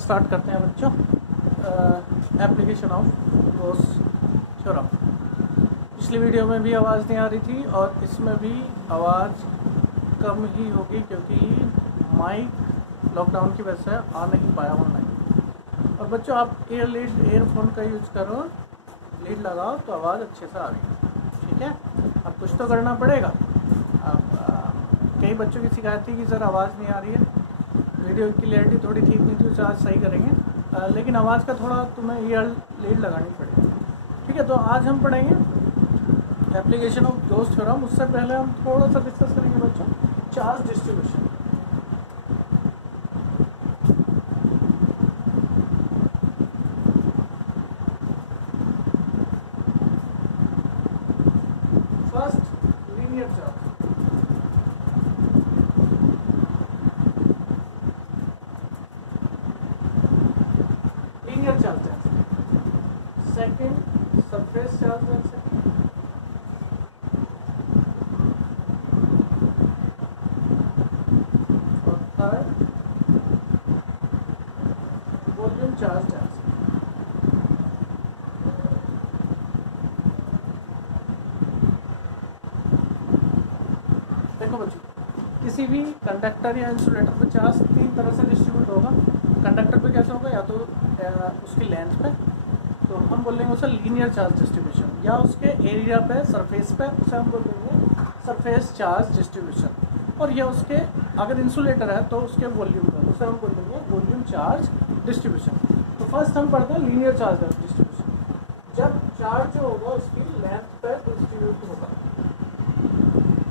Start करते हैं बच्चों एप्लीकेशन ऑफ गॉस थ्योरम। पिछली वीडियो में भी आवाज़ नहीं आ रही थी और इसमें भी आवाज़ कम ही होगी क्योंकि माइक लॉकडाउन की वजह से आ नहीं पाया ऑनलाइन। और बच्चों आप एयरफोन का यूज़ करो, लीड लगाओ तो आवाज़ अच्छे से आ रही। ठीक है, अब कुछ तो करना पड़ेगा। अब कई बच्चों की शिकायत थी कि सर आवाज़ नहीं आ रही है, वीडियो की क्लियरिटी थोड़ी ठीक नहीं थी, उसे आज सही करेंगे। लेकिन आवाज़ का थोड़ा तुम्हें ईयर लीड लगानी पड़ेगी। ठीक है, तो आज हम पढ़ेंगे एप्लीकेशन ऑफ गॉस थ्योरम। उससे पहले हम थोड़ा सा डिस्कस करेंगे बच्चों charge distribution. First linear charge, linear charge density. Second surface charge density. और थर्ड वॉल्यूम चार्ज डेंसिटी। देखो बच्चों, किसी भी कंडक्टर या इंसुलेटर पे चार्ज तीन तरह से डिस्ट्रीब्यूट होगा। कंडक्टर पे कैसे होगा, या तो उसकी लेंथ पे, तो हम बोलेंगे उसे लीनियर चार्ज डिस्ट्रीब्यूशन, या उसके एरिया पे सरफेस पे, उसे हम बोलेंगे सरफेस चार्ज डिस्ट्रीब्यूशन। और यह उसके अगर इंसुलेटर है तो उसके वॉल्यूम पे, उसे हम बोलेंगे वॉल्यूम चार्ज डिस्ट्रीब्यूशन। तो फर्स्ट हम पढ़ते हैं लीनियर चार्ज डिस्ट्रीब्यूशन। जब चार्ज जो होगा उसकी लेंथ पे डिस्ट्रीब्यूट होगा,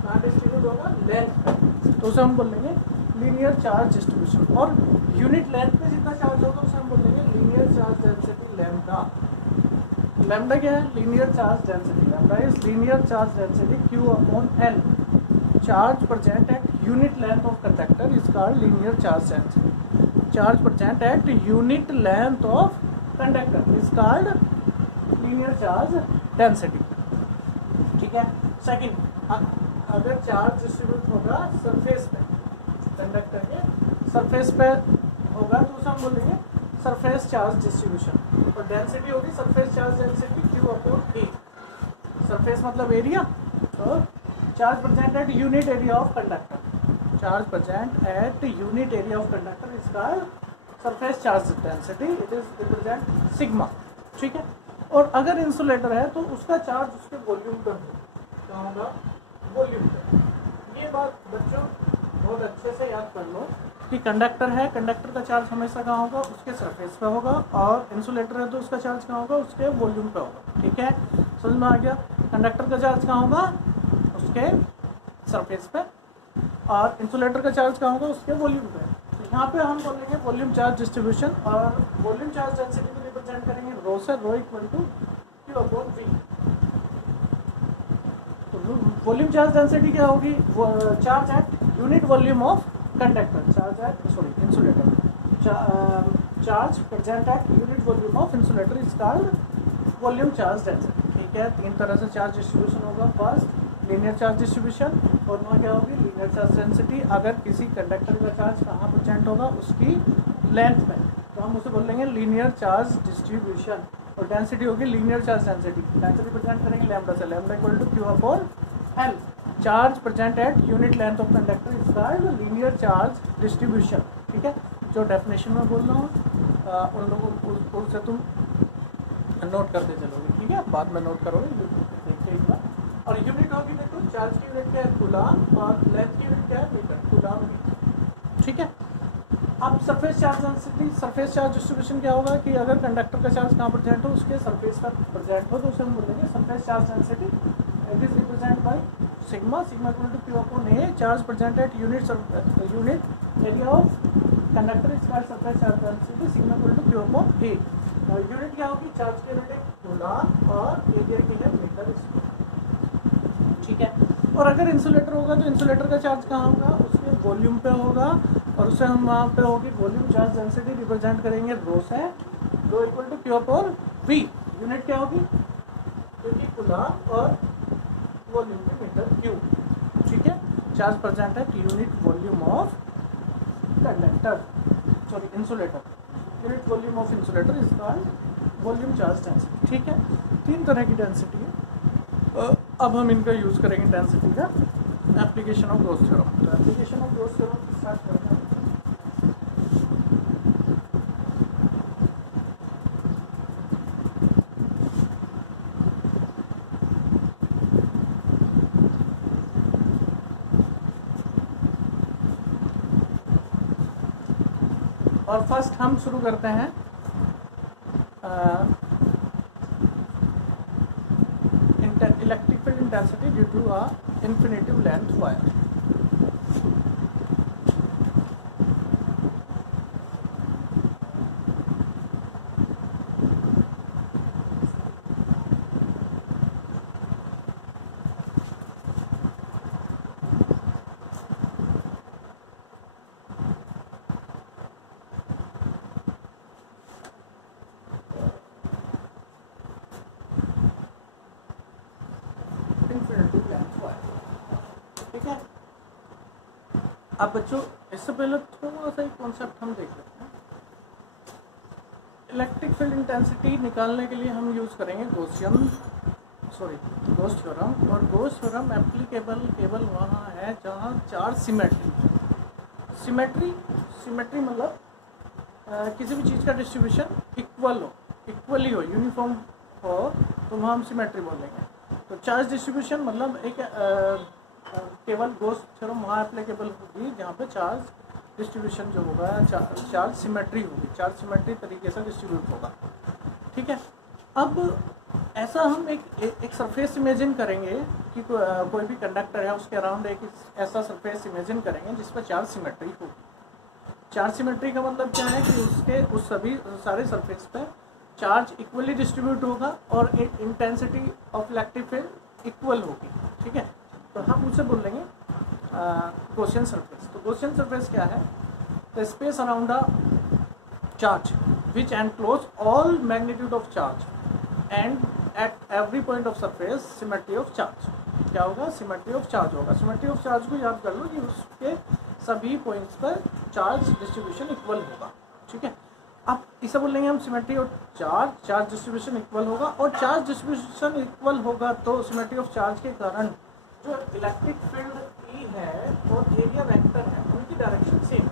कहाँ डिस्ट्रीब्यूट होगा, लेंथ पे, तो उसे हम बोलेंगे लीनियर चार्ज डिस्ट्रीब्यूशन। और यूनिट लेंथ पे जितना चार्ज होगा उसे हम बोलेंगे linear charge density lambda. Lambda क्या है, linear charge density. Lambda is linear charge density Q upon L। Charge present at unit length of conductor is called linear charge density. Charge present at unit length of conductor is called linear charge density. ठीक है। Second, अगर charge distribute होगा surface पे, conductor के surface पे होगा तो उसे हम बोलेंगे सरफेस चार्ज डिस्ट्रीब्यूशन। और डेंसिटी होगी surface charge density Q upon A। Surface मतलब एरिया, तो charge present at unit area of conductor, charge present at unit area of conductor is called surface charge density, it is represent sigma. ठीक है। और अगर insulator है तो उसका charge उसके वॉल्यूम पर होगा, वॉल्यूम पे। ये बात बच्चों बहुत अच्छे से याद कर लो कि कंडक्टर है, कंडक्टर का चार्ज हमेशा कहाँ होगा, उसके सरफेस पे होगा। और इंसुलेटर है तो उसका चार्ज कहाँ होगा, उसके वॉल्यूम पे होगा। ठीक है, समझ में आ गया। कंडक्टर का चार्ज कहाँ होगा, उसके सरफेस पे, और इंसुलेटर का चार्ज कहाँ होगा, उसके वॉल्यूम पे। तो यहाँ पे हम बोलेंगे वॉल्यूम चार्ज डिस्ट्रीब्यूशन। और वॉल्यूम चार्ज डेंसिटी को रिप्रेजेंट करेंगे रो से, rho equal to Q upon V। Volume charge density क्या होगी, charge at unit volume of conductor, charge at insulator, charge present at unit volume of insulator is called volume charge density. ठीक है, तीन तरह से charge distribution होगा। First linear charge distribution, और वहाँ क्या होगी, लीनियर चार्ज डेंसिटी। अगर किसी कंडक्टर का चार्ज कहाँ प्रेजेंट होगा, उसकी लेंथ में, तो हम उसे बोलेंगे लीनियर चार्ज डिस्ट्रीब्यूशन। और डेंसिटी होगी linear charge density, density present करेंगे लैम्डा से, lambda equal to Q upon L। Charge present at unit length of conductor is called linear charge distribution. ठीक है, जो डेफिनेशन में बोल रहा हूँ उन लोगों उनसे तुम नोट करते चलोगे। ठीक है, बाद में नोट करोगे, देखिए एक बार। और यूनिट होगी, देखो चार्ज की यूनिट क्या है, कूलाम, और लेंथ की यूनिट क्या है, मीटर, कूलाम मीटर। ठीक है। अब surface charge density, surface charge distribution क्या होगा कि अगर कंडक्टर का चार्ज कहाँ प्रेजेंट हो, उसके सरफेस पर प्रेजेंट हो, तो उसे हम बोलेंगे surface charge density. It is represent by sigma, sigma equal to Q upon A। Charge present at unit area of conductor is called surface charge density, sigma equal to Q upon A। Unit क्या होगी, charge की unit है coulomb और area की है metre square. ठीक है। और अगर इंसुलेटर होगा तो इंसुलेटर का चार्ज कहाँ होगा, उसके वॉल्यूम पे होगा, और उसे हम वहाँ पे होगी वॉल्यूम चार्ज डेंसिटी, रिप्रेजेंट करेंगे रो से, rho equal to Q upon V। Unit क्या होगी, क्योंकि कूलाम और वॉल्यूम की मीटर क्यूब। ठीक है, चार्ज प्रेजेंट है unit volume of conductor, sorry insulator. Unit volume of insulator is called volume charge density. ठीक है, 3 तरह की डेंसिटी है। अब हम इनका यूज़ करेंगे डेंसिटी का एप्लीकेशन ऑफ गॉस थ्योरम। तो application of Gauss theorem start करते हैं। और फर्स्ट हम शुरू करते हैं electric field intensity due to a infinitive length wire. ठीक है, अब बच्चों इससे पहले थोड़ा सा एक कॉन्सेप्ट हम देख लेते हैं। इलेक्ट्रिक फील्ड इंटेंसिटी निकालने के लिए हम यूज़ करेंगे गॉस थ्योरम। और गॉस थ्योरम एप्लीकेबल केवल वहाँ है जहाँ चार्ज सिमेट्री मतलब किसी भी चीज़ का डिस्ट्रीब्यूशन इक्वली हो, यूनिफॉर्म हो, तो वहाँ हम सिमेट्री बोलेंगे। तो चार्ज डिस्ट्रीब्यूशन मतलब एक केवल गॉस थ्योरम वहाँ एप्लीकेबल होगी जहाँ पे चार्ज डिस्ट्रीब्यूशन जो होगा चार्ज सिमेट्री होगी, चार्ज सिमेट्री तरीके से डिस्ट्रीब्यूट होगा। ठीक है, अब ऐसा हम एक सरफेस इमेजिन करेंगे कि कोई भी कंडक्टर है उसके अराउंड एक ऐसा सरफेस इमेजिन करेंगे जिस पर चार्ज सिमेट्री होगी। चार्ज सिमेट्री का मतलब क्या है कि उस सभी सारे सरफेस पे चार्ज इक्वली डिस्ट्रीब्यूट होगा और एक intensity of electric field equal होगी। ठीक है, तो हम उसे बोलेंगे गॉसियन सरफेस। तो गॉसियन सरफेस क्या है? The space around a charge which enclose all magnitude of charge and at every point of surface symmetry of charge. क्या होगा? सिमेट्री ऑफ चार्ज होगा। सिमेट्री ऑफ चार्ज को याद कर लो कि उसके सभी पॉइंट्स पर चार्ज डिस्ट्रीब्यूशन इक्वल होगा। ठीक है, अब इसे बोलेंगे हम symmetry of charge distribution equal होगा। और चार्ज डिस्ट्रीब्यूशन इक्वल होगा तो सिमेट्री ऑफ चार्ज के कारण जो इलेक्ट्रिक फील्ड ई है और एरिया वेक्टर है उनकी डायरेक्शन सेम।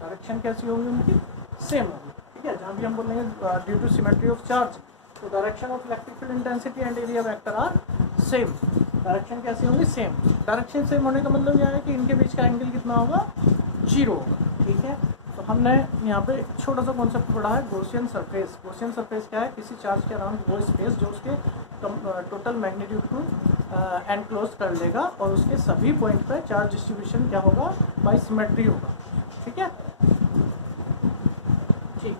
डायरेक्शन कैसी होगी? उनकी सेम होगी। ठीक है, जहाँ भी हम बोलेंगे due to symmetry of charge तो direction of electric field intensity and area vector are same. Direction कैसी होंगी? सेम। डायरेक्शन सेम होने का मतलब यह है कि इनके बीच का एंगल कितना होगा? 0 होगा। ठीक है, तो हमने यहाँ पे छोटा सा कॉन्सेप्ट पढ़ा है गॉसियन सरफेस। गॉसियन सरफेस क्या है? किसी चार्ज के अराउंड वो स्पेस जो उसके टोटल मैग्नीट्यूड को एनक्लोज कर लेगा और उसके सभी पॉइंट पे चार्ज डिस्ट्रीब्यूशन क्या होगा? बाय सिमेट्री होगा। ठीक है, ठीक।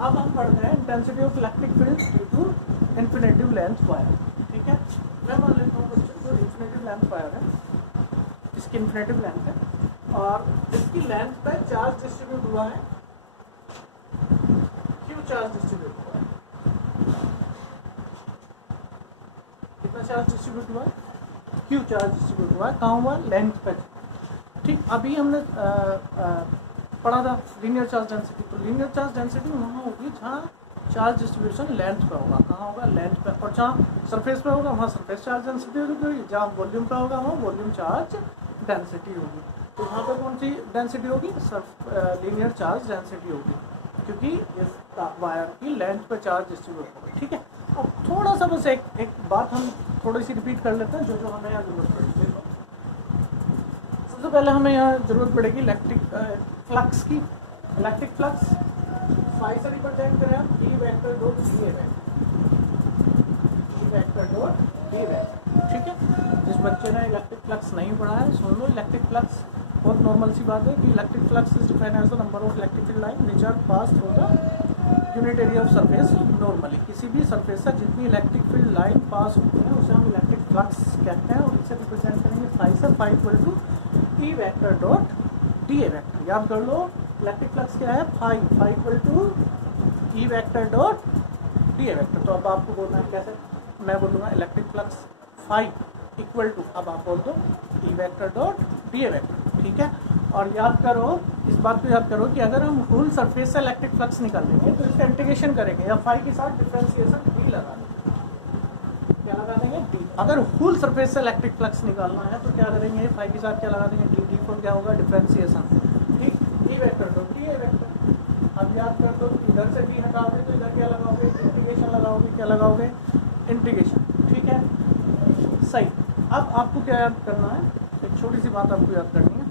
अब हम पढ़ते हैं intensity of electric field due to infinitive length wire. ठीक है, मैं मान लेता हूँ बच्चों जो इन्फिनिटिव लेंथ वायर है, इसकी इन्फिनिटिव लेंथ है और इसकी लेंथ पे चार्ज डिस्ट्रीब्यूट हुआ है, क्यों चार्ज डिस्ट्रीब्यूट हुआ है? कितना चार्ज डिस्ट्रीब्यूट हुआ है? क्यों चार्ज डिस्ट्रीब्यूट हुआ है? कहाँ हुआ? लेंथ पे। ठीक, अभी हमने पढ़ा था लीनियर चार्ज डेंसिटी। तो लीनियर चार्ज डेंसिटी वहाँ होगी जहाँ चार्ज डिस्ट्रीब्यूशन लेंथ पे होगा। कहाँ होगा? लेंथ पे। और जहाँ सरफेस पे होगा वहाँ सरफेस चार्ज डेंसिटी होगी, जहाँ वॉल्यूम पे होगा वहाँ वॉल्यूम चार्ज डेंसिटी होगी। तो यहाँ पर कौन सी डेंसिटी होगी? लीनियर चार्ज डेंसिटी होगी, क्योंकि इस वायर की लेंथ पे चार्ज डिस्ट्रीब्यूट होगी। ठीक है, अब थोड़ा सा बस एक बात हम थोड़ी सी रिपीट कर लेते हैं जो हमें यहाँ जरूरत पड़ेगी। सबसे पहले हमें यहाँ जरूरत पड़ेगी इलेक्ट्रिक फ्लक्स की। इलेक्ट्रिक फ्लक्स फाई से रिप्रेजेंट करें हम ई vector dot D A vector. ठीक है, जिस बच्चे ने इलेक्ट्रिक फ्लक्स नहीं पढ़ा है सुन लो। इलेक्ट्रिक फ्लक्स बहुत नॉर्मल सी बात है कि electric flux is defined as the number of electric field line which are pass through the unit area of surface normally. किसी भी सरफेस से जितनी इलेक्ट्रिक फील्ड लाइन पास होती है उसे हम इलेक्ट्रिक फ्लक्स कहते हैं और इसे रिप्रेजेंट करेंगे फाई से। Phi equal to E vector dot D A vector. याद कर लो इलेक्ट्रिक फ्लक्स क्या है? Phi equal to E vector dot D A vector. तो अब आपको बोलना है कैसे? मैं बोलूँगा electric flux phi equal to, अब आप बोल दो E vector dot D A vector. ठीक है, और याद करो, इस बात को याद करो कि अगर हम होल सरफेस से इलेक्ट्रिक फ्लक्स निकालेंगे तो इसका इंटीग्रेशन करेंगे या फाई के साथ डिफरेंशिएशन डी लगा देंगे। क्या लगा देंगे? डी। अगर होल सरफेस से इलेक्ट्रिक फ्लक्स निकालना है तो क्या करेंगे? फाई के साथ क्या लगा देंगे? डी। डी फॉर क्या होगा? डिफरेंशिएशन। ठीक, डी वेक्टर तो डी ए वेक्टर। अब याद कर दो, इधर से डी हटाओगे तो इधर क्या लगाओगे? इंटीग्रेशन लगाओगे। क्या लगाओगे? इंटीग्रेशन। ठीक है, सही। अब आपको क्या याद करना है? एक छोटी सी बात आपको याद करनी है।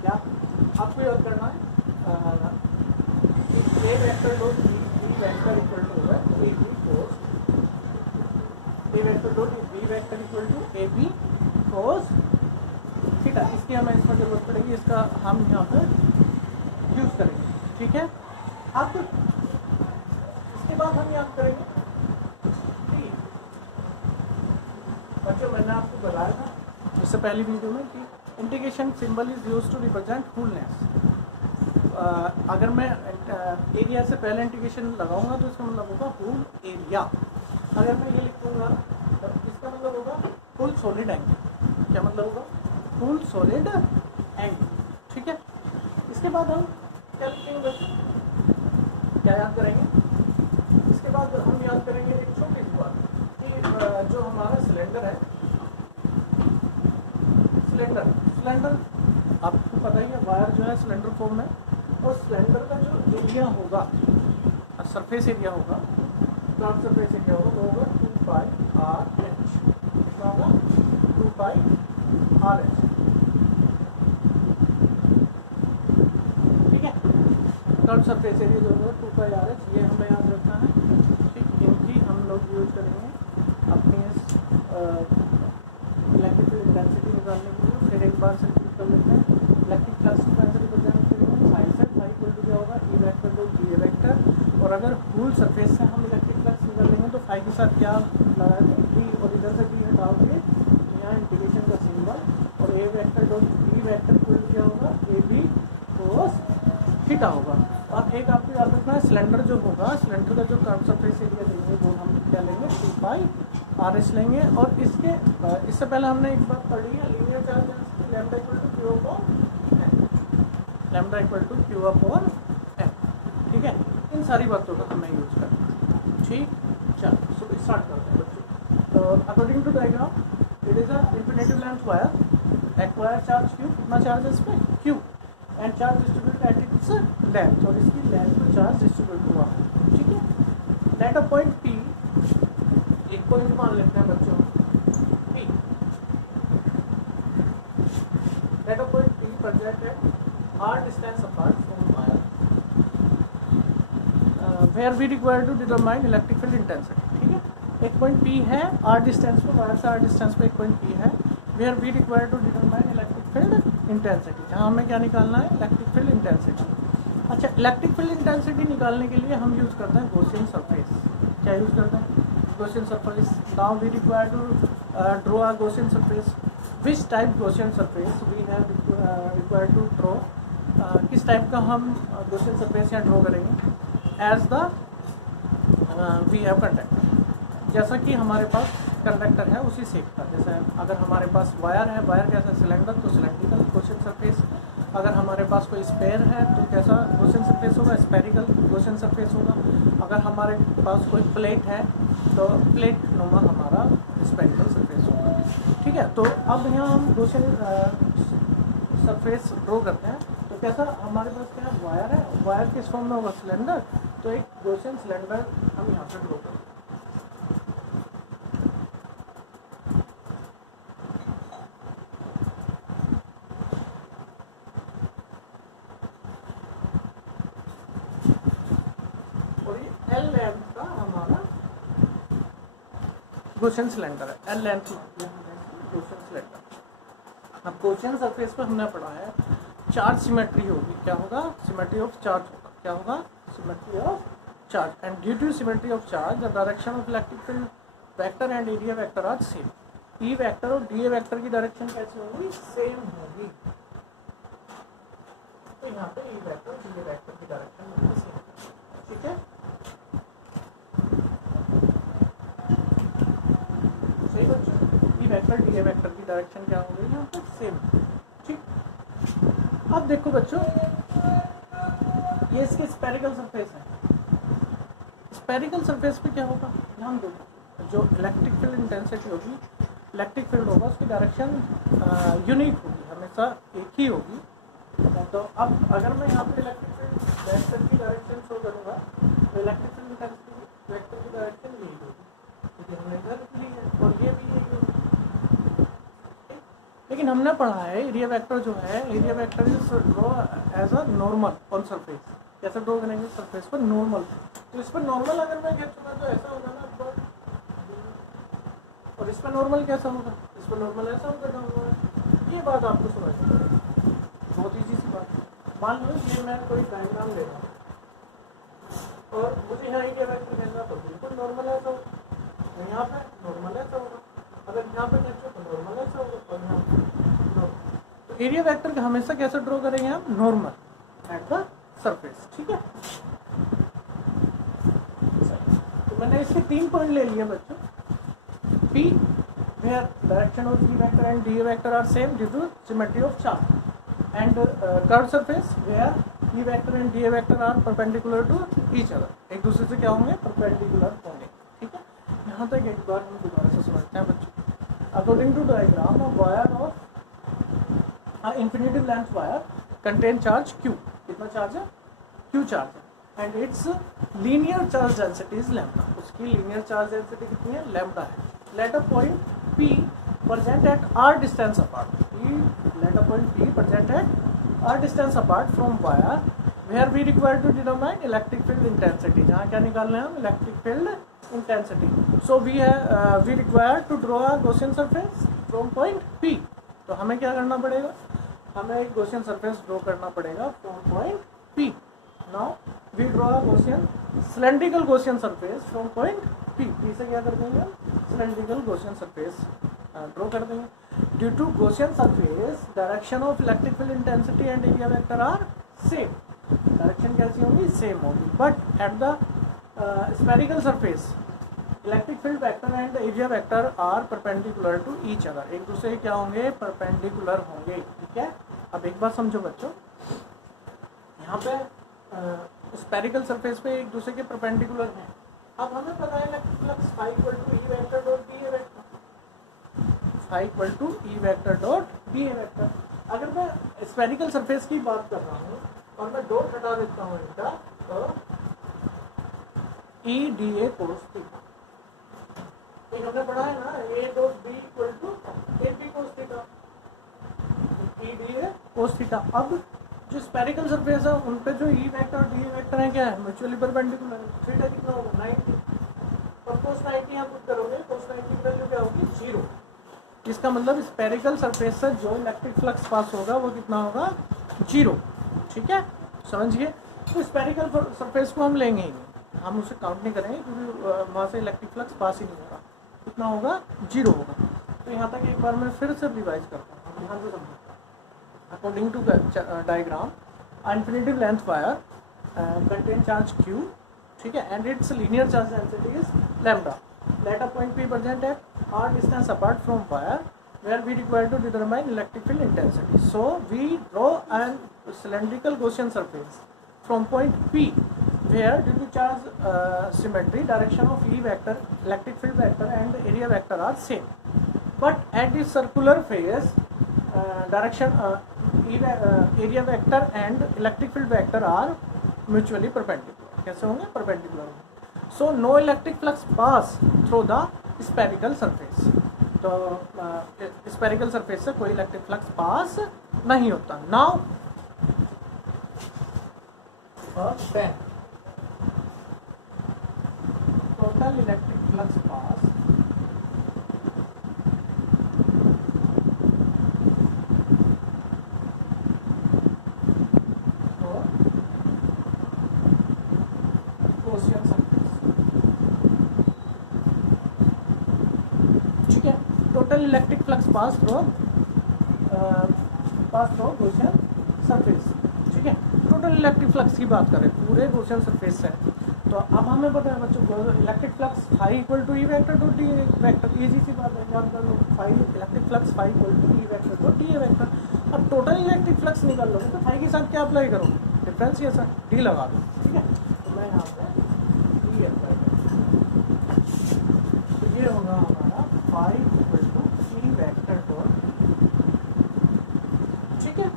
क्या आपको याद करना है? A vector dot B vector equal to होगा A B cos, A vector dot B vector equal to A B cos theta. इसकी हमें इसमें जरूरत पड़ेगी, इसका हम यहाँ पर यूज करेंगे। ठीक है, अब इसके बाद हम याद करेंगे बच्चों, मैंने आपको बताया था इससे पहली वीडियो में कि integration symbol is used to represent wholeness. अगर मैं एरिया से पहले इंटीग्रेशन लगाऊंगा तो इसका मतलब होगा होल एरिया। अगर मैं ये लिखूंगा तो इसका मतलब होगा फुल सॉलिड एंगल। क्या मतलब होगा? Full solid angle. ठीक है, इसके बाद हम क्या लिखेंगे बच्चों? क्या याद करेंगे? इसके बाद हम याद करेंगे एक छोटी सी बात कि जो हमारा सिलेंडर है, सिलेंडर आपको पता ही है, वायर जो है सिलेंडर फॉर्म में, और सिलेंडर का जो एरिया होगा, सरफेस एरिया होगा, क्रॉस सरफेस एरिया होगा, वो होगा 2 पाई आर एच। कितना होगा? 2 पाई आर एच। ठीक है, क्रॉस सरफेस एरिया जो होगा 2 पाई आर एच, ये हमें याद रखना है। ठीक, इनकी हम लोग यूज करेंगे अपनी इस इलेक्ट्रिकल इंटेंसिटी निकालने के लिए। फिर एक बार से रिपीट कर लेते हैं। इलेक्ट्रिक फ्लक्स की कैसे रिप्रेजेंट करेंगे? फाई से, फाई इक्वल टू क्या होगा? ई vector dot D A vector. और अगर होल सरफेस से हम इलेक्ट्रिक फ्लक्स निकालेंगे तो फाई के साथ क्या लगाएंगे? डी, और इधर से डी हटाओगे यहाँ इंटीग्रेशन का सिंबल, और A vector dot D vector equal to क्या होगा? ए बी कोस थीटा होगा। और एक आपको याद रखना है, सिलेंडर जो होगा, सिलेंडर का जो कर्व सरफेस एरिया देंगे वो हम क्या लेंगे? 2 पाई आर एच लेंगे। और इससे पहले हमने एक बात पढ़ी है, linear charge density lambda equal to Q upon M. Lambda equal to Q upon M. ठीक है, इन सारी बातों का हमें यूज करना है। ठीक, चलो स्टार्ट करते हैं बच्चों। तो according to diagram, it is a infinitive length wire, एक वायर चार्ज क्यू, कितना चार्ज है इस पर? Q, and charge distribute at its length, और इसकी लेंथ में चार्ज डिस्ट्रीब्यूट हुआ। ठीक है, लेट अ पॉइंट पी, एक पॉइंट मान लेते हैं बच्चों P, let a point P projected r distance apart from wire where we require to determine electric field intensity। ठीक है, एक पॉइंट P है, r डिस्टेंस पे, वायर से r डिस्टेंस पे एक पॉइंट P है, where we require to determine electric field intensity, जहाँ हमें क्या निकालना है? Electric field intensity. अच्छा, इलेक्ट्रिक फील्ड इंटेंसिटी निकालने के लिए हम यूज़ करते हैं गॉसियन सरफेस। क्या यूज़ करते हैं? Gaussian surface. Now we require to draw a Gaussian surface. Which type Gaussian surface we have required to draw? किस टाइप का हम Gaussian surface यहाँ ड्रॉ करेंगे? As the we have conductor. जैसा कि हमारे पास कंडक्टर है उसी शेप का। जैसे अगर हमारे पास वायर है, वायर कैसा? सिलेंडर, तो सिलेंड्रिकल Gaussian surface। अगर हमारे पास कोई स्पेयर है तो कैसा Gaussian surface होगा? स्पेरिकल Gaussian surface होगा। अगर हमारे पास कोई प्लेट है तो प्लेट नुमा हमारा स्पेरिकल सरफेस होगा। ठीक है, तो अब यहाँ हम Gaussian सरफेस ड्रॉ करते हैं। तो कैसा हमारे पास क्या वायर है? वायर किस फॉर्म में होगा? सिलेंडर। तो एक Gaussian सिलेंडर हम यहाँ पे ड्रॉ करते हैं। एल लेंथ का हमारा Gaussian सिलेंडर है, एल लेंथ Gaussian सिलेंडर। अब Gaussian सरफेस पे हमने पढ़ा है चार्ज सिमेट्री होगी। क्या होगा? सिमेट्री ऑफ चार्ज होगा। क्या होगा? Symmetry of charge. And due to symmetry of charge the direction of electric field vector and area vector are same. E vector और डी ए वेक्टर की डायरेक्शन कैसे होगी? सेम होगी। तो यहाँ पे E vector D A vector की direction होगी सेम। ठीक है, सही बच्चों, E vector D A vector की डायरेक्शन क्या हो गई यहाँ पर? सेम। ठीक, अब देखो बच्चों, ये इसके स्पेरिकल सरफेस है। स्पेरिकल सरफेस पे क्या होगा, ध्यान दो, जो इलेक्ट्रिक फील्ड इंटेंसिटी होगी, इलेक्ट्रिक फील्ड होगा, उसकी डायरेक्शन यूनिक होगी, हमेशा एक ही होगी। तो अब अगर मैं यहाँ पे इलेक्ट्रिक फील्ड वेक्टर की डायरेक्शन शो करूँगा तो इलेक्ट्रिक फील्ड इंटेंसिटी वेक्टर की डायरेक्शन यही होगी, क्योंकि हमने इधर ली है और ये भी यही होगी। लेकिन हमने पढ़ा है एरिया वेक्टर जो है, area vector is draw as a normal on surface. कैसे ड्रॉ करेंगे, सरफेस पर नॉर्मल। तो इस पर नॉर्मल अगर मैं खींचूंगा तो ऐसा होगा ना, और इस पर नॉर्मल कैसा होगा, इस पर नॉर्मल ऐसा होगा। ये बात आपको समझ में आएगी, बहुत ईजी सी बात। मान लो ये मैं कोई डायग्राम ले रहा हूँ और मुझे यहाँ एरिया वेक्टर कहना तो बिल्कुल नॉर्मल ऐसा होगा, यहाँ पे नॉर्मल ऐसा होगा, अगर यहाँ पे खींचो तो नॉर्मल ऐसा होगा, और यहाँ पे तो एरिया वेक्टर का हमेशा कैसे ड्रॉ करेंगे हम, नॉर्मल एट द सरफेस। ठीक है, तो मैंने इसके 3 पॉइंट ले लिए बच्चों। P where direction of E vector and D vector are same due to symmetry of charge, and curved surface where E vector and D vector are perpendicular to each other, एक दूसरे से क्या होंगे, perpendicular होंगे। ठीक है, यहाँ तक एक बार हम दोबारा से समझते हैं बच्चों। According to diagram, a wire of infinitive length wire contain charge Q, कितना चार्ज है, Q चार्ज है, and its linear charge density is lambda, उसकी लीनियर चार्ज डेंसिटी कितनी है, लैम्डा है। Let a point P present at r distance apart. Let a point P present at r distance apart from wire where we require to determine electric field intensity. जहाँ क्या निकालना है हम, electric field intensity. So we require to draw a Gaussian surface from point P. तो हमें क्या करना पड़ेगा, हमें एक Gaussian surface draw करना पड़ेगा from point P. Now we draw a Gaussian cylindrical Gaussian surface from point P. P से क्या कर देंगे, cylindrical Gaussian surface ड्रॉ कर देंगे। Due to Gaussian surface, direction of electric field intensity and area vector are same. Direction कैसी होंगी, same होंगी। But at the spherical surface, electric field vector and area vector are perpendicular to each other. एक दूसरे क्या होंगे, perpendicular होंगे। ठीक है, अब एक बात समझो बच्चों, यहाँ पे स्पेरिकल सरफेस पे एक दूसरे के परपेंडिकुलर हैं। अब हमें पता है electric flux phi equal to E vector dot dA vector, phi equal to E vector dot dA vector। अगर मैं स्पेरिकल सरफेस की बात कर रहा हूँ और मैं डॉट हटा देता हूँ इनका, तो E dA cos थीटा, एक हमने पढ़ा है ना, A dot B equal to AB cos theta, E dA cos theta. अब जो स्पेरिकल सरफेस है उन पे जो ई वेक्टर और डी वेक्टर है क्या है, म्यूचुअली परपेंडिकुलर है। थीटा कितना होगा, 90, और cos 90 यहाँ पुट करोगे, cos 90 की वैल्यू क्या होगी, 0। इसका मतलब स्पेरिकल सरफेस से जो इलेक्ट्रिक फ्लक्स पास होगा वो कितना होगा, 0। ठीक है, समझिए। तो स्पेरिकल सरफेस को हम लेंगे ही नहीं, हम उसे काउंट नहीं करेंगे, क्योंकि वहाँ से इलेक्ट्रिक फ्लक्स पास ही नहीं होगा। कितना होगा, 0 होगा। तो यहाँ तक एक बार मैं फिर से रिवाइज करता हूँ, ध्यान से समझो। According to diagram, infinitive length wire contain charge Q, ठीक है, and its linear charge density is lambda. Let a point P present at r distance apart from wire where we require to determine electric field intensity. So we draw a cylindrical Gaussian surface from point P where due to charge symmetry, direction of E vector, electric field vector and area vector are same. But at the circular face, direction area vector and electric field vector are mutually perpendicular. कैसे होंगे, perpendicular होंगे। So no electric flux pass through the spherical surface. तो spherical surface से कोई electric flux pass नहीं होता। Now then total electric flux pass total electric flux pass through Gaussian surface। ठीक है, टोटल इलेक्ट्रिक फ्लक्स की बात करें पूरे Gaussian surface से, तो अब हमें पता है बच्चों electric flux phi equal to E vector dot dA vector, easy सी बात है, याद कर लो। Electric flux phi equal to E vector dot dA vector। अब टोटल इलेक्ट्रिक फ्लक्स निकाल लोगे तो फाई के साथ क्या अप्लाई करोगे, डिफरेंस ये सर डी लगा दो, ठीक है। तो मैं यहाँ पे डी अप्लाई करूँ, तो ये होगा हमारा phi equal to E vector dot, ठीक है।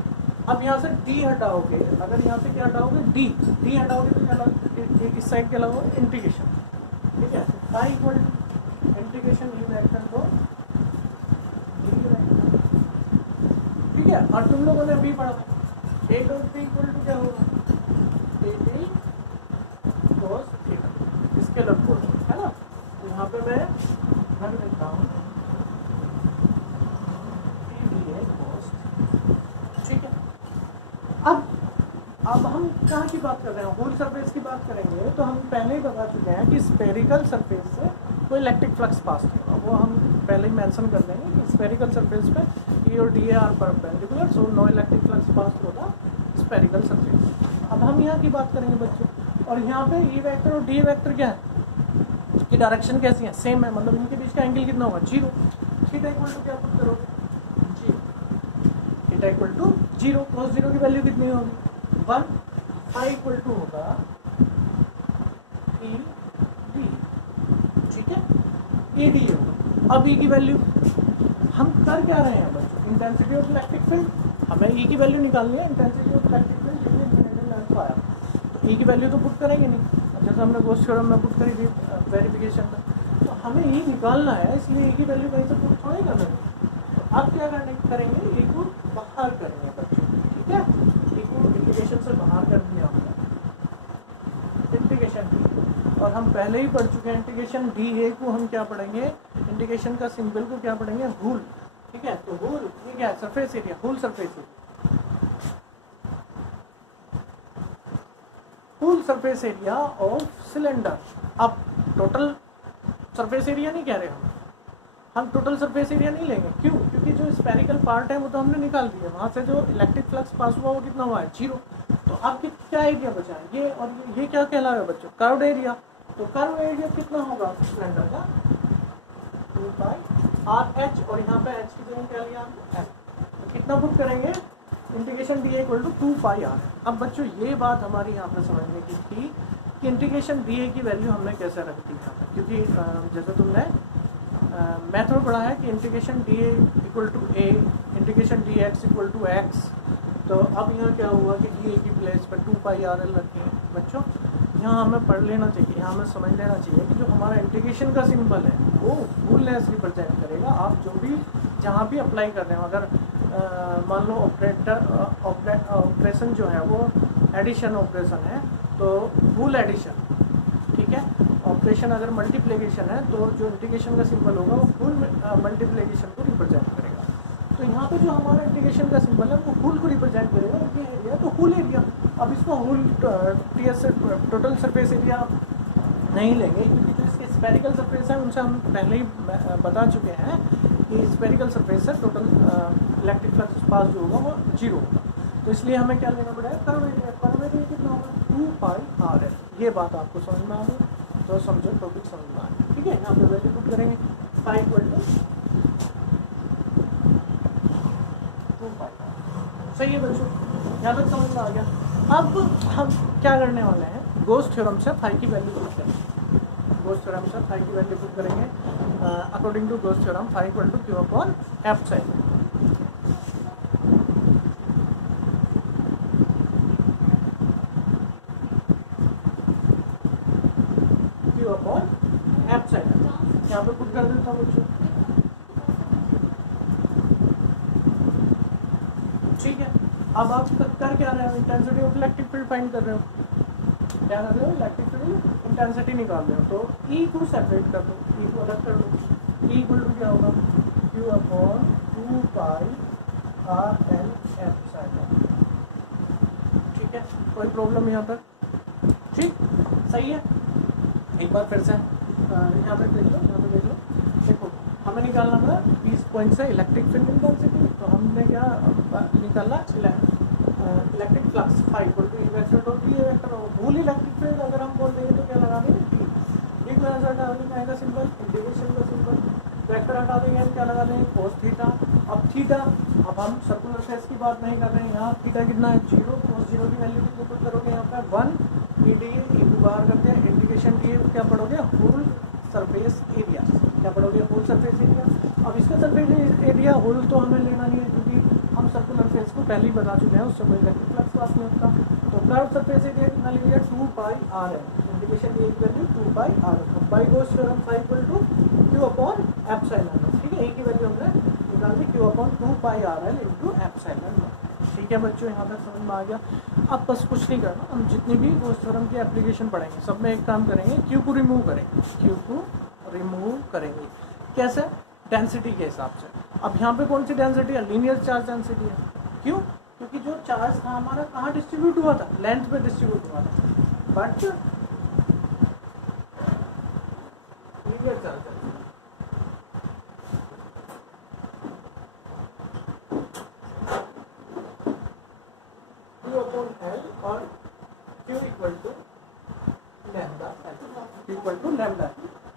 अब यहाँ से डी हटाओगे, अगर यहाँ से क्या हटाओगे डी हटाओगे तो क्या लगाओगे, इस साइड क्या लगाओगे इंटीग्रेशन, ठीक है। Phi equal to integration E vector dot D vector, ठीक है। और तुम लोगों ने अभी पढ़ा था A dot B equal to क्या होगा, ए डी कॉस थीटा, इसके लग बोल है ना। तो यहाँ पे मैं रख देता हूँ ए डी ए कॉस, ठीक है। अब हम कहाँ की बात कर रहे हैं, होल सरफेस की बात करेंगे। तो हम पहले ही बता चुके हैं कि स्फेरिकल सरफेस से कोई इलेक्ट्रिक फ्लक्स पास होगा, वो हम पहले ही मेंशन कर देंगे कि स्फेरिकल सरफेस पे ई और D are perpendicular, so no electric flux pass होगा स्फेरिकल सरफेस। अब हम यहाँ की बात करेंगे बच्चों, और यहाँ पे ई वेक्टर और डी वेक्टर क्या है कि डायरेक्शन कैसी है, सेम है, मतलब इनके बीच का एंगल कितना होगा, जीरो। थीटा इक्वल टू क्या पुट करोगे, zero, theta equal to zero, cos zero की वैल्यू कितनी होगी 1, फाई इक्वल टू होगा ई डी, ठीक है, ए डी होगा। अब ई की वैल्यू हम कर क्या रहे हैं बच्चों, इंटेंसिटी ऑफ इलेक्ट्रिक फील्ड, हमें ई की वैल्यू निकालनी है, इंटेंसिटी ऑफ इलेक्ट्रिक फील्ड आया, तो ई की वैल्यू तो पुट करेंगे नहीं, जैसे हमने गॉस थ्योरम में पुट करी थी वेरिफिकेशन में, तो हमें ई निकालना है, इसलिए ई की वैल्यू कहीं से पुट थोड़ी करना है। तो अब क्या करेंगे, ई को बाहर करेंगे बच्चों, ठीक है, ई को इंटीग्रेशन से बाहर कर दिया हमने, इंटीग्रेशन, और हम पहले ही पढ़ चुके हैं इंटीग्रेशन डी ए को हम क्या पढ़ेंगे, इंटीग्रेशन का सिंबल को क्या पढ़ेंगे, हुल, ठीक है। तो हुल ये क्या है, surface area, whole surface area, whole surface area of cylinder. अब टोटल सरफेस एरिया नहीं कह रहे हम टोटल सरफेस एरिया नहीं लेंगे, क्यों, क्योंकि जो स्फेरिकल पार्ट है वो तो हमने निकाल दिया, वहाँ से जो इलेक्ट्रिक फ्लक्स पास हुआ वो कितना हुआ है, जीरो। तो अब क्या एरिया बचा है, ये और ये क्या कहलाएगा बच्चों, कर्व्ड एरिया। तो कर्व एरिया कितना होगा सिलेंडर का, 2 पाई आर एच, और यहाँ पे एच की जगह क्या लिया हमने, एम। तो कितना पुट करेंगे, integration D equal to 2 pi R. अब बच्चों ये बात हमारी यहाँ पे समझने की थी कि इंटीग्रेशन डी ए की वैल्यू हमने कैसे रख दी यहाँ पर, क्योंकि जैसे तुमने मेथड पढ़ा है कि integration D A equal to A, integration D X equal to X. तो अब यहाँ क्या हुआ कि डी ए की प्लेस पर 2 पाई आर एल रखें बच्चों। यहाँ हमें पढ़ लेना चाहिए, यहाँ हमें समझ लेना चाहिए कि जो हमारा इंटीग्रेशन का सिंबल है वो फुलनेस रिप्रेजेंट करेगा। आप जो भी जहाँ भी अप्लाई कर रहे हो, अगर मान लो ऑपरेशन जो है वो एडिशन ऑपरेशन है तो फुल एडिशन, ठीक है। ऑपरेशन अगर मल्टीप्लिकेशन है तो जो इंटीग्रेशन का सिंबल होगा वो फुल मल्टीप्लिकेशन को रिप्रेजेंट करेगा। तो यहाँ पे जो हमारा इंटीग्रेशन का सिंबल है वो फुल को रिप्रेजेंट करेगा, ये एरिया तो फुल एरिया। अब इसको whole TS total surface area नहीं लेंगे, क्योंकि जो इसके स्फेरिकल सरफेस है उनसे हम पहले ही बता चुके हैं कि स्फेरिकल सरफेस से टोटल इलेक्ट्रिक फ्लक्स पास जो होगा वो जीरो होगा। तो इसलिए हमें क्या लेना पड़ेगा, कर्व एरिया। कर्व एरिया कितना होगा, 2 पाई आर एल। ये बात आपको समझ में आ गई तो समझो, टॉपिक समझ में आ गया, ठीक है। यहाँ पे वैल्यू पुट करेंगे, पाई इक्वल टू 2 पाई। सही है बच्चों, यहाँ तक समझ में आ गया। अब हम क्या करने वाले हैं, गॉस थ्योरम से फाई की वैल्यू पुट करेंगे। गॉस थ्योरम से फाई की वैल्यू पुट करेंगे according to Gauss theorem, phi equal to Q upon epsilon. Epsilon यहाँ पे पुट कर देता हूँ बच्चों, ठीक है। अब आप कर क्या रहे हो, intensity of electric field find कर रहे हो, क्या कर रहे हो, इलेक्ट्रिक फील्ड इंटेंसिटी निकाल रहे हो। तो ई को सेपरेट कर दो, ई को अलग कर दो। ई इक्वल टू क्या होगा, Q upon 2 pi R L F side, ठीक है। कोई प्रॉब्लम यहाँ पर, ठीक, सही है। एक बार फिर से यहाँ पे देख लो, यहाँ पे देख लो, देखो हमें निकालना था 20 पॉइंट से इलेक्ट्रिक फील्ड इंटेंसिटी। तो हमने क्या निकाला, electric flux phi equal to E vector dot D A vector. भूल इलेक्ट्रिक फील्ड अगर हम बोल देंगे तो क्या लगा देंगे, डी को आंसर डालने का सिंबल, इंटीग्रेशन का सिंबल, वेक्टर हटा देंगे हम क्या लगा देंगे कोस थीटा। अब थीटा, अब हम सर्कुलर फेस की बात नहीं कर रहे हैं, यहाँ थीटा कितना है 0, कोस 0 की वैल्यू कितनी पुट करोगे यहाँ पे 1 EDA बाहर करते हैं इंटीग्रेशन दिए क्या पढ़ोगे होल सरफेस एरिया, क्या पढ़ोगे होल सरफेस एरिया। अब इसका सरफेस एरिया होल तो हमें लेना नहीं है क्योंकि हम सर्कुलर फेस को पहले ही बता चुके हैं, उससे कोई इलेक्ट्रिक फ्लक्स पास नहीं होता। तो कर्व सरफेस एरिया कितना ले लिया 2 पाई r है, इंटीग्रेशन दिए की वैल्यू 2 पाई r है, by Gauss theorem equal to q upon epsilon, ठीक है, एक ही वैल्यू हमने निकाल दी q upon 2 pi r into epsilon. ठीक है बच्चों, यहाँ तक समझ में आ गया। अब बस कुछ नहीं करना, हम जितनी भी गोस थ्योरम की एप्लीकेशन पढ़ेंगे सब में एक काम करेंगे, q को रिमूव करेंगे, q को रिमूव करेंगे कैसे, डेंसिटी के हिसाब से। अब यहाँ पे कौन सी डेंसिटी है, लीनियर चार्ज डेंसिटी है। क्यों, क्योंकि जो चार्ज था हमारा कहाँ डिस्ट्रीब्यूट हुआ था, लेंथ पे डिस्ट्रीब्यूट हुआ था, but linear charge Q upon L और Q equal to lambda L, Q equal to lambda.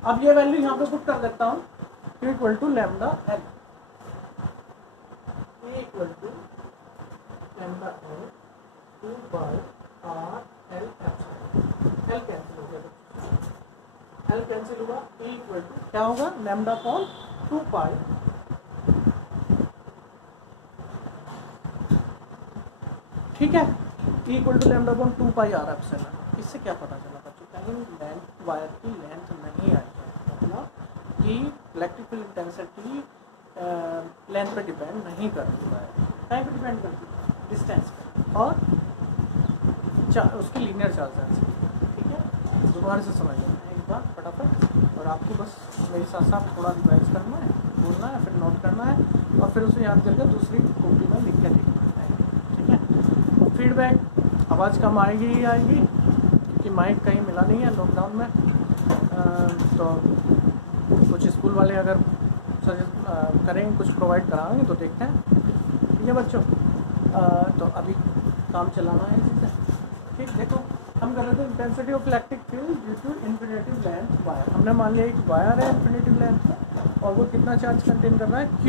अब ये वैल्यू यहाँ पे पुट कर देता हूँ, Q equal to lambda L, Q equal to lambda L 2 by R L epsilon, L cancel हो गया, L कैंसिल हुआ, E इक्वल टू क्या होगा लैम्डा अपॉन 2 पाई, ठीक है, E equal to lambda upon 2 pi R epsilon. इससे क्या पता चला बच्चों, कहीं लेंथ वायर की लेंथ नहीं आई है, मतलब कि इलेक्ट्रिक फील्ड इंटेंसिटी लेंथ पे डिपेंड नहीं करती है, टाइम पे डिपेंड करती है, डिस्टेंस पे और उसकी लीनियर चार्ज डेंसिटी। ठीक है, दोबारा से समझ लेना एक बार फटाफट, और आपको बस मेरे साथ साथ थोड़ा रिवाइज करना है, बोलना है, फिर नोट करना है और फिर उसे याद करके दूसरी कॉपी में लिख के देखना है। ठीक है, फीडबैक आवाज़ कम आएगी ही आएगी क्योंकि माइक कहीं मिला नहीं है लॉकडाउन में, तो कुछ स्कूल वाले अगर करेंगे कुछ प्रोवाइड कराएंगे तो देखते हैं। ठीक है बच्चों, तो अभी काम चलाना है इसी से। ठीक, देखो हम कर रहे थे intensity of electric field due to infinitive length wire. हमने मान लिया एक वायर है इन्फिनिटिव लेंथ में और वो कितना चार्ज कंटेन कर रहा है Q,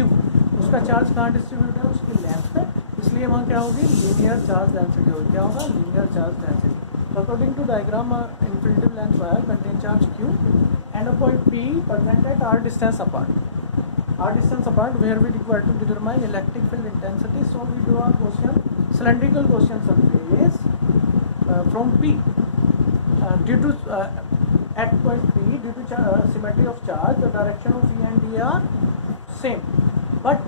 उसका चार्ज कहाँ डिस्ट्रीब्यूट है उसकी लेंथ पे, इसलिए वहाँ क्या होगी लीनियर चार्ज डेंसिटी होगी। क्या होगा linear charge density. According to diagram infinitive length wire contain charge Q and a point P present at r distance apart where we require to determine electric field intensity. So we do a question, cylindrical question surface from P due to at point P due to symmetry of charge the direction of E and D are same, but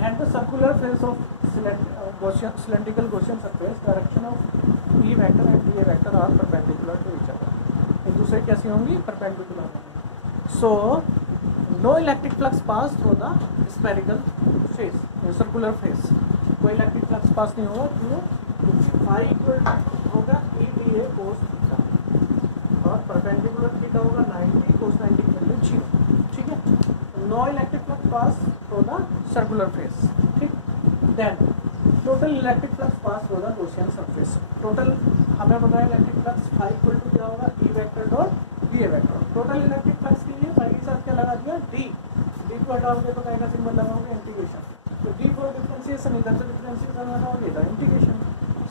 at the circular face of cylindrical Gaussian surface direction of E vector and D vector are perpendicular to each other, एक दूसरे कैसी होंगी perpendicular होंगी। So no electric flux pass through the spherical face, circular face, कोई electric flux pass नहीं होगा। क्यों, phi equal होगा EDA कोस थीटा और परपेंडिकुलर थीटा होगा 90 कोस 90 वैल्यू 0। ठीक है, no electric flux pass through the circular face. ठीक, then total electric flux pass through the Gaussian surface. Total हमें पता है electric flux phi equal to क्या होगा E vector dot DA vector. Total electric flux के लिए phi के साथ क्या लगा दिया D को हटाओगे तो कहीं का सिंबल लगाओगे इंटीग्रेशन, तो D फॉर डिफरेंशिएशन, इधर से डिफरेंशिएशन लगाओगे इधर इंटीग्रेशन,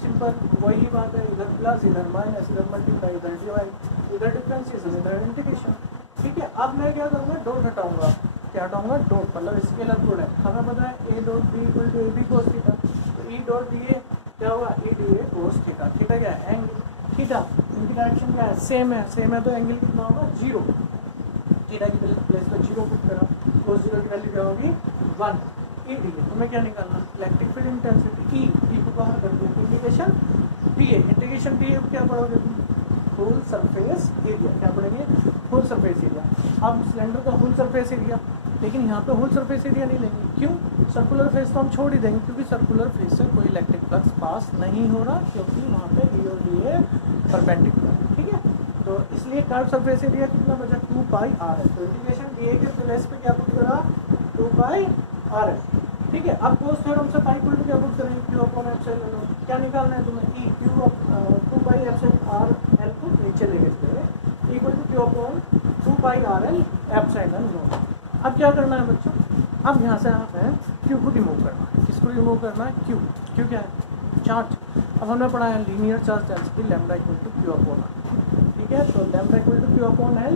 सिंपल वही बात है, इधर प्लस इधर माइनस इधर मल्टीप्लाई इधर डिवाइड, इधर डिफरेंशिएशन इधर इंटीग्रेशन। ठीक है, अब मैं क्या करूँगा डॉट हटाऊंगा, क्या हटाऊंगा डॉट, मतलब स्केलर प्रोडक्ट। हमें पता है A dot B equal to AB cos theta, तो E डॉट DA क्या होगा EDA कोस थीटा। थीटा क्या है एंगल, थीटा इनकी डायरेक्शन क्या है सेम है तो एंगल कितना होगा 0, थीटा की प्लेस पर 0 पुट करा, कोस 0 की वैल्यू क्या होगी 1। EDA तुम्हें क्या निकालना, इलेक्ट्रिक फील्ड इंटेंसिटी E को बाहर कर दो, इंटीग्रेशन DA क्या पढ़ोगे तुम, होल सरफेस एरिया, क्या पढ़ेंगे होल सरफेस एरिया। अब सिलेंडर का होल सरफेस एरिया, लेकिन यहाँ पे होल सरफेस एरिया नहीं लेंगे, क्यों, सर्कुलर फेस तो हम छोड़ ही देंगे क्योंकि सर्कुलर फेस से कोई इलेक्ट्रिक फ्लक्स पास नहीं हो रहा क्योंकि वहाँ पे E और DA परपेंडिकुलर। ठीक है, तो इसलिए कर्व सरफेस एरिया कितना बचा 2 पाई R है, तो इंटीग्रेशन DA के प्लेस पे क्या पुट करा 2 पाई R है। ठीक है, अब कोस थ्योरम से फाई इक्वल टू क्या पुट करेंगे Q अपॉन एप्सिलॉन, क्या निकालना है तुम्हें E Q 2 pi epsilon R L को नीचे लेके चले equal to Q upon 2 pi R L epsilon. अब क्या करना है बच्चों, अब यहाँ से आप है क्यू को रिमूव करना है। किसको रिमूव करना है? क्यू। क्यू क्या है? चार्ज। अब हमने पढ़ा है linear charge density lambda equal to Q upon R, ठीक है। तो lambda equal to Q upon L